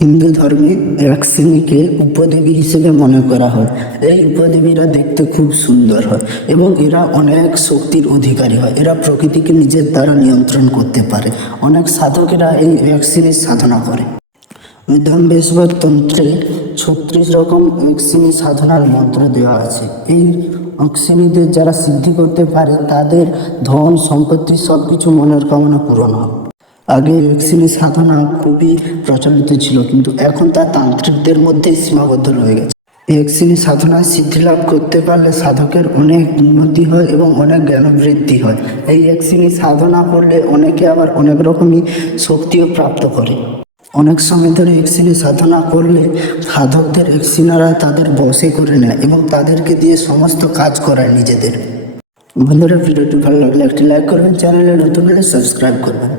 হিন্দু ধর্মে এক শ্রেণীকে উপদেবী হিসেবে মনে করা হয়। এই উপদেবীরা দেখতে খুব সুন্দর হয় এবং এরা অনেক শক্তির অধিকারী হয়। এরা প্রকৃতিকে নিজের দ্বারা নিয়ন্ত্রণ করতে পারে। অনেক সাধকেরা এই এক শ্রেণীর সাধনা করে। বেদবেশ্বর তন্ত্রে 36 রকম এক শ্রেণী সাধনার মন্ত্র দেওয়া আছে। এই এক শ্রেণীদের যারা সিদ্ধি করতে পারে তাদের ধন সম্পত্তি সব কিছু মনের কামনা পূরণ হয়। আগে এক শ্রেণী সাধনা খুবই প্রচলিত ছিল, কিন্তু এখন তা তান্ত্রিকদের মধ্যেই সীমাবদ্ধ রয়ে গেছে। এক শ্রেণী সাধনায় সিদ্ধি লাভ করতে পারলে সাধকের অনেক উন্নতি হয় এবং অনেক জ্ঞান বৃদ্ধি হয়। এই এক শ্রেণী সাধনা করলে অনেকে আবার অনেক রকমই শক্তিও প্রাপ্ত করে। অনেক সময় ধরে এক শ্রেণী সাধনা করলে সাধকদের এক শ্রেণীরা তাদের বশে করে নেয় এবং তাদেরকে দিয়ে সমস্ত কাজ করায় নিজেদের। বন্ধুরা, ভিডিওটি ভালো লাগলে একটি লাইক করবেন, চ্যানেলে নতুন হলে সাবস্ক্রাইব করবেন।